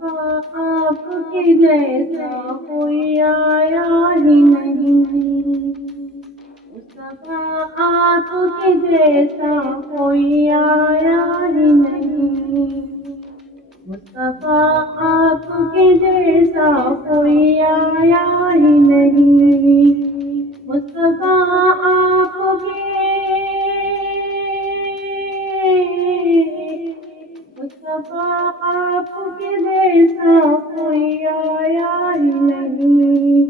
مصطفیٰ آپ کے جیسا کوئی آیا ہی نہیں، مصطفیٰ آپ کے جیسا کوئی آیا ہی نہیں، مصطفیٰ آپ کے جیسا کوئی آیا ہی نہیں، مصطفیٰ آپ کے مصطفیٰ آپ کے جیسا کوئی آیا ہی نہیں،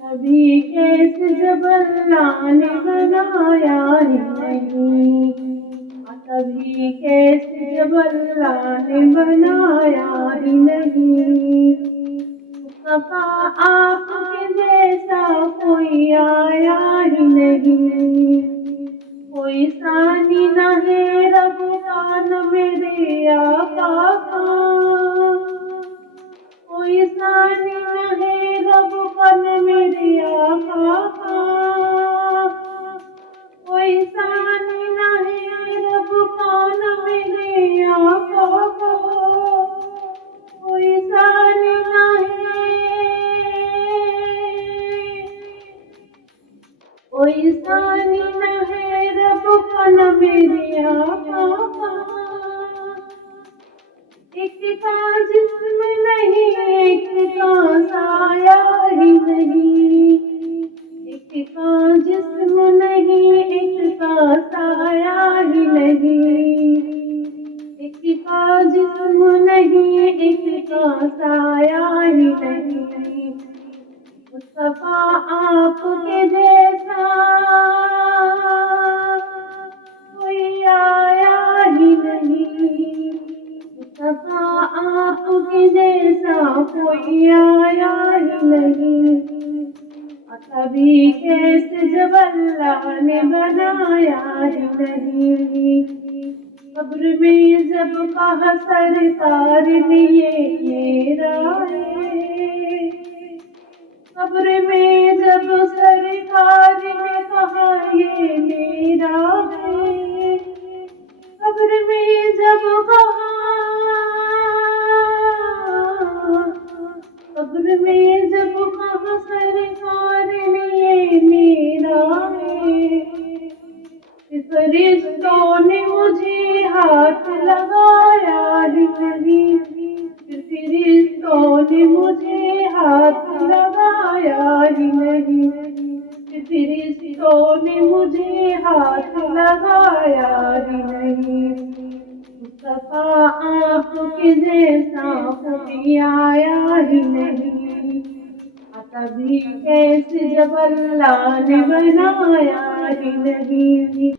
کبھی کیسے جب اللہ نے بنایا ہی نہیں، کبھی کیسے جب اللہ نے بنایا ہی نہیں، مصطفیٰ آپ کے جیسا کوئی آیا ہی نہیں، کوئی ثانی نہ ہے رب کا نہ میرے آقا کا، کوئی ثانی نہ ہے رب کا نہ میرے آقا کا، کوئی ثانی نہ ہے رب کا نہ میرے آقا کا، کوئی ثانی نہ کوئی ثانی نہ ہے رب کا نہ میرے آقا کا، ایک کا جسم نہیں ایک کا سایہ ہی نہیں، ایک کا جسم نہیں ایک کا سایہ ہی نہیں، ایک کا جسم نہیں ایک کا سایہ ہی نہیں، مصطفیٰ آپ کے جیسا کوئی آیا ہی نہیں، مصطفیٰ آپ کے جیسا کوئی آیا ہی نہیں، کبھی کیسے جب اللہ نے بنایا ہی نہیں، قبر میں جب کہا سرکار نے یہ میرا ہے، قبر میں جب سرکار نے کہا یہ میرا ہے، قبر میں جب کہا، قبر میں جب کہا سرکار نے یہ میرا ہے، فرشتوں نے مجھے ہاتھ لگایا ہی نہیں، فرشتوں نے مجھے ہاتھ لگایا ہی نہیں، فرشتوں نے مجھے ہاتھ لگایا ہی نہیں، مصطفیٰ آپ کے جیسا کوئی آیا ہی نہیں، کبھی کیسے جب اللہ نے بنایا ہی نہیں،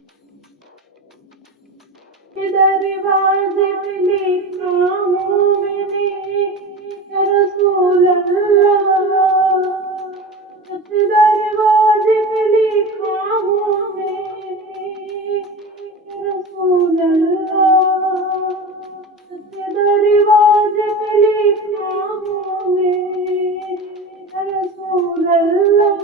دروازے پہ لکھا ہوں میں نے یا رسول اللہ، دروازے پہ لکھا ہوں میں نے یا رسول اللہ، دروازے پہ لکھا ہوں میں یا رسول اللہ،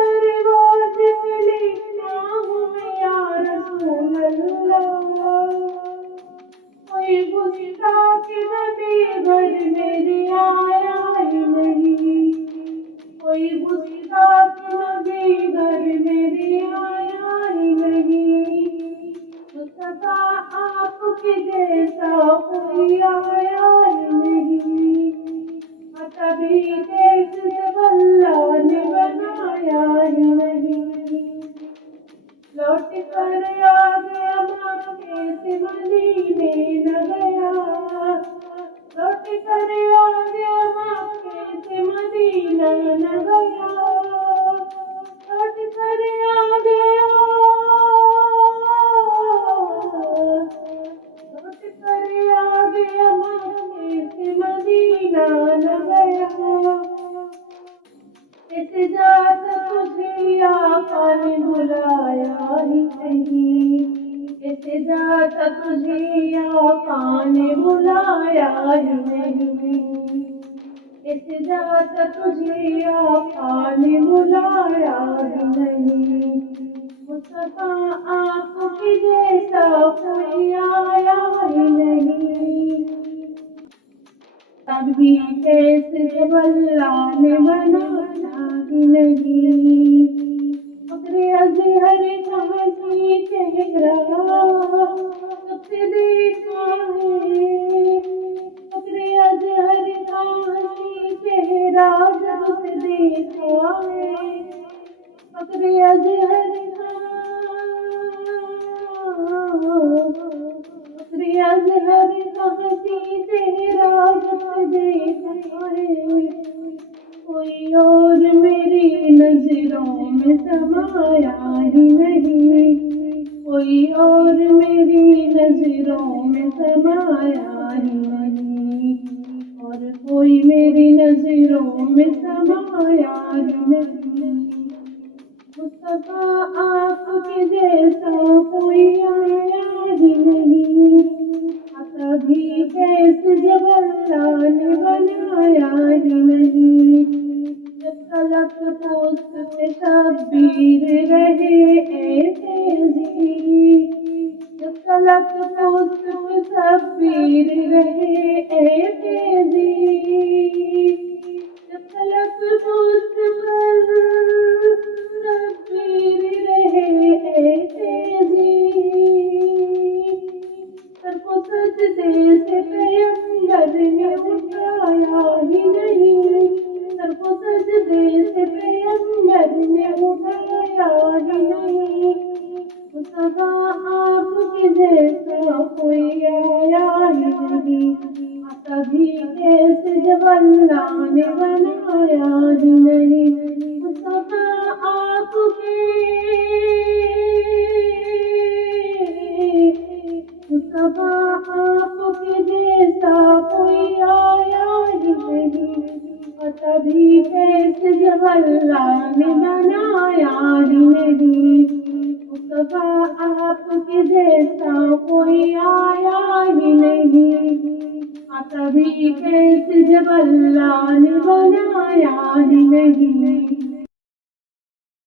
دروازے پہ لکھا ہوں یا رسول اللہ، کوئی گستاخ نبی گھر میرے آیا ہی نہیں، کوئی گستاخ نبی گھر میرے آیا ہی نہیں، مصطفیٰ آپ کے جیسا کوئی آیا ہی نہیں، کبھی کیسے جب اللہ نے بنایا ہی نہیں، لوٹ کر آ گیا مکے سے مدینے نہ گیا، لوٹ کر آ گیا مکے سے مدینہ نہ گیا، لوٹ کر آ گیا، لوٹ کر آ گیا مکے سے مدینہ نہ گیا، ایسے جاتا تجھے آقا نے بلایا ہی نہیں، ایسے جاتا تجھے آقا نے بلایا ہی نہیں، ایسے جاتا تجھے آقا نے بلایا ہی نہیں، مصطفیٰ آپ کے جیسا کوئی آیا ہی نہیں، کبھی کیسے جب اللہ نے بنایا ہی نہیں، فخر ازہر کا حسین چہرہ سب سے دیکھا ہے، فخر ازہر کا حسین چہرہ سب سے دیکھا ہے، فخر ازہر کا، فخر ازہر کا حسین چہرہ سب سے دیکھا ہے، کوئی اور میری نظروں میں سمایا ہی نہیں، کوئی اور میری نظروں میں سمایا ہی نہیں، اور کوئی میری نظروں میں سمایا ہی نہیں، مصطفیٰ آپ کے جیسا کوئی آیا ہی نہیں، کبھی کیسے جب اللہ نے بنایا ہی نہیں، جب تلک پوست پہ شبیر رہے اے تیزی، جب تلک پوست پہ شبیر رہے اے تیزی، جب تلک پوست پر شبیر رہے اے تیزی، سر کو سجدے سے پیغمبر نے اٹھایا ہی نہیں، سر کو سجدے سے پیغمبر نے اٹھایا ہی نہیں، مصطفیٰ آپ کے جیسا کوئی آیا ہی نہیں، کبھی کیسے جب اللہ نے بنایا ہی نہیں، مصطفیٰ آپ کے، مصطفیٰ آپ کے جیسا کوئی آیا ہی نہیں، کبھی کیسے جب اللہ نے بنایا ہی نہیں، مصطفیٰ آپ کے جیسا کوئی آیا ہی نہیں، کبھی کیسے جب اللہ نے بنایا ہی نہیں۔